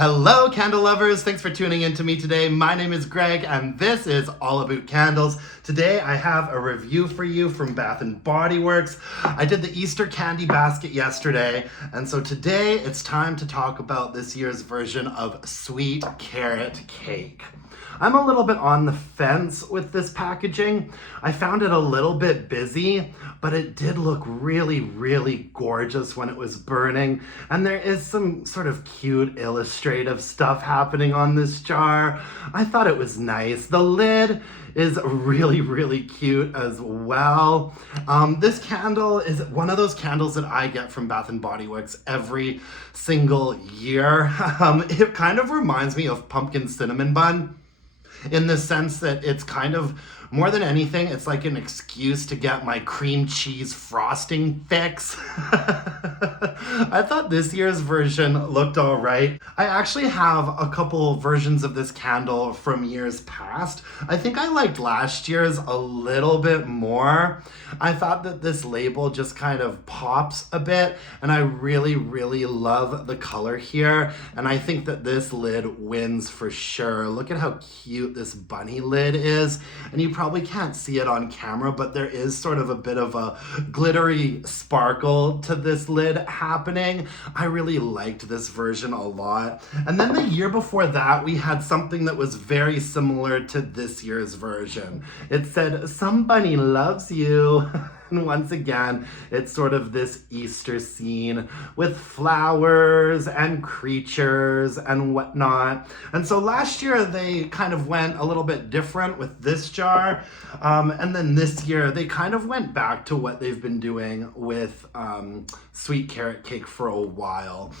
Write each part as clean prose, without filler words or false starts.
Hello, candle lovers. Thanks for tuning in to me today. My name is Greg, and this is All About Candles. Today, I have a review for you from Bath & Body Works. I did the Easter candy basket yesterday, and so today it's time to talk about this year's version of Sweet Carrot Cake. I'm a little bit on the fence with this packaging. I found it a little bit busy, but it did look really, really gorgeous when it was burning. And there is some sort of cute illustrative stuff happening on this jar. I thought it was nice. The lid is really, really cute as well. This candle is one of those candles that I get from Bath & Body Works every single year. It kind of reminds me of pumpkin cinnamon bun, in the sense that it's kind of, more than anything, it's like an excuse to get my cream cheese frosting fix. I thought this year's version looked all right. I actually have a couple versions of this candle from years past. I think I liked last year's a little bit more. I thought that this label just kind of pops a bit, and I really, really love the color here. And I think that this lid wins for sure. Look at how cute this bunny lid is. And you probably can't see it on camera, but there is sort of a bit of a glittery sparkle to this lid happening. I really liked this version a lot. And then the year before that, we had something that was very similar to this year's version. It said, "Somebody loves you." And once again, it's sort of this Easter scene with flowers and creatures and whatnot. And so last year they kind of went a little bit different with this jar. And then this year they kind of went back to what they've been doing with Sweet Carrot Cake for a while.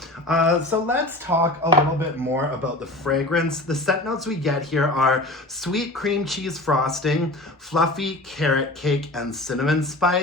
So let's talk a little bit more about the fragrance. The scent notes we get here are sweet cream cheese frosting, fluffy carrot cake, and cinnamon spice.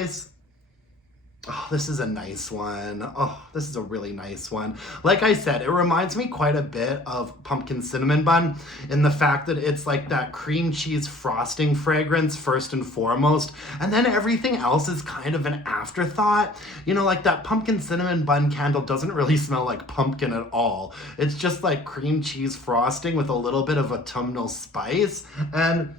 Oh, this is a nice one. Oh, this is a really nice one. Like I said, it reminds me quite a bit of pumpkin cinnamon bun in the fact that it's like that cream cheese frosting fragrance first and foremost, and then everything else is kind of an afterthought. You know, like that pumpkin cinnamon bun candle doesn't really smell like pumpkin at all. It's just like cream cheese frosting with a little bit of autumnal spice. And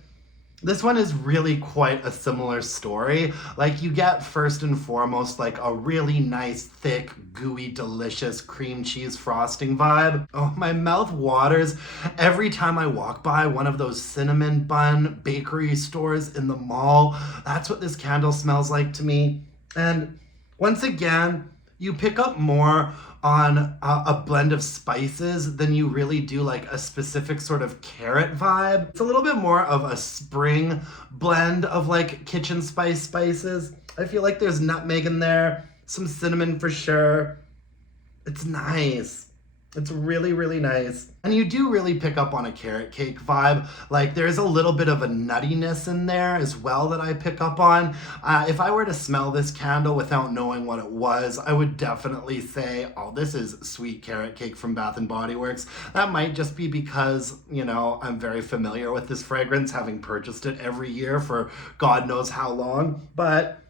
this one is really quite a similar story. Like, you get first and foremost like a really nice, thick, gooey, delicious cream cheese frosting vibe. Oh, my mouth waters every time I walk by one of those cinnamon bun bakery stores in the mall. That's what this candle smells like to me. And once again, you pick up more on a blend of spices than you really do like a specific sort of carrot vibe. It's a little bit more of a spring blend of like kitchen spices. I feel like there's nutmeg in there, some cinnamon for sure. It's nice. It's really, really nice. And you do really pick up on a carrot cake vibe. Like, there's a little bit of a nuttiness in there as well that I pick up on. If I were to smell this candle without knowing what it was, I would definitely say, oh, this is Sweet Carrot Cake from Bath & Body Works. That might just be because, you know, I'm very familiar with this fragrance, having purchased it every year for God knows how long. But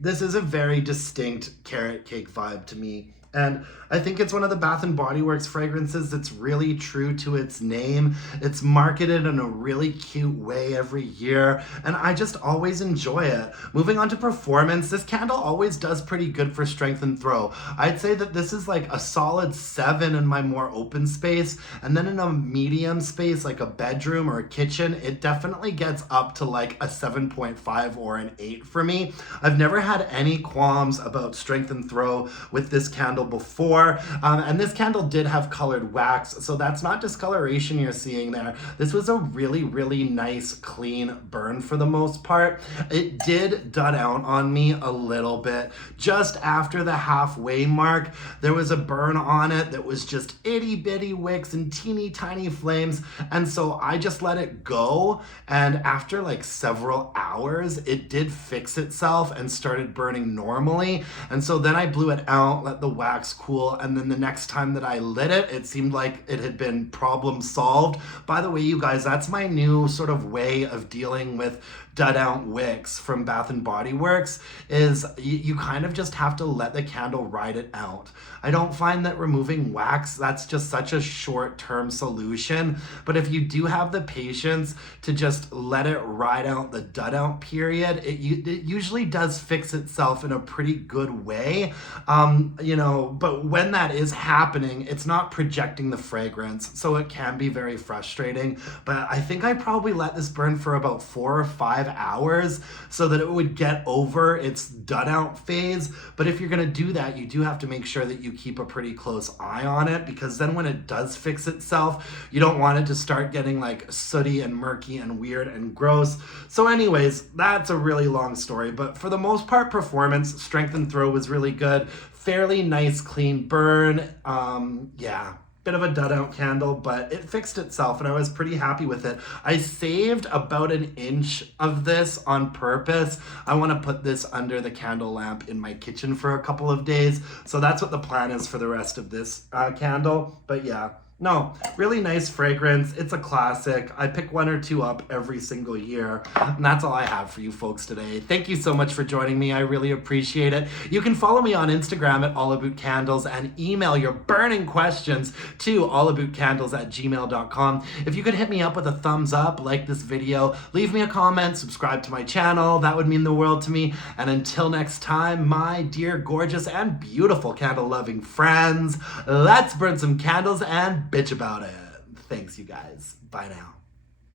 this is a very distinct carrot cake vibe to me. And I think it's one of the Bath & Body Works fragrances that's really true to its name. It's marketed in a really cute way every year, and I just always enjoy it. Moving on to performance, this candle always does pretty good for strength and throw. I'd say that this is like a solid 7 in my more open space, and then in a medium space like a bedroom or a kitchen, it definitely gets up to like a 7.5 or an 8 for me. I've never had any qualms about strength and throw with this candle before, and this candle did have colored wax, so that's not discoloration you're seeing there. This was a really, really nice clean burn for the most part. It did dud out on me a little bit. Just after the halfway mark, there was a burn on it that was just itty bitty wicks and teeny tiny flames, and so I just let it go, and after like several hours it did fix itself and started burning normally. And so then I blew it out, let the wax wax cool, and then the next time that I lit it, it seemed like it had been problem solved. By the way, you guys, that's my new sort of way of dealing with dud out wicks from Bath and Body Works, is you kind of just have to let the candle ride it out. I don't find that removing wax, that's just such a short-term solution, but if you do have the patience to just let it ride out the dud out period, it usually does fix itself in a pretty good way. But when that is happening, it's not projecting the fragrance, so it can be very frustrating. But I think I probably let this burn for about 4 or 5 hours so that it would get over its dud out phase. But if you're gonna do that, you do have to make sure that you keep a pretty close eye on it, because then when it does fix itself, you don't want it to start getting like sooty and murky and weird and gross. So anyways, that's a really long story, but for the most part, performance, strength and throw was really good. Fairly nice, clean burn. Yeah. Bit of a dud out candle, but it fixed itself and I was pretty happy with it. I saved about 1 inch of this on purpose. I want to put this under the candle lamp in my kitchen for a couple of days. So that's what the plan is for the rest of this candle. But yeah. No, really nice fragrance. It's a classic. I pick 1 or 2 up every single year. And that's all I have for you folks today. Thank you so much for joining me. I really appreciate it. You can follow me on Instagram at allaboutcandles and email your burning questions to allaboutcandles@gmail.com. If you could hit me up with a thumbs up, like this video, leave me a comment, subscribe to my channel. That would mean the world to me. And until next time, my dear, gorgeous, and beautiful candle-loving friends, let's burn some candles and bitch about it. Thanks, you guys. Bye now.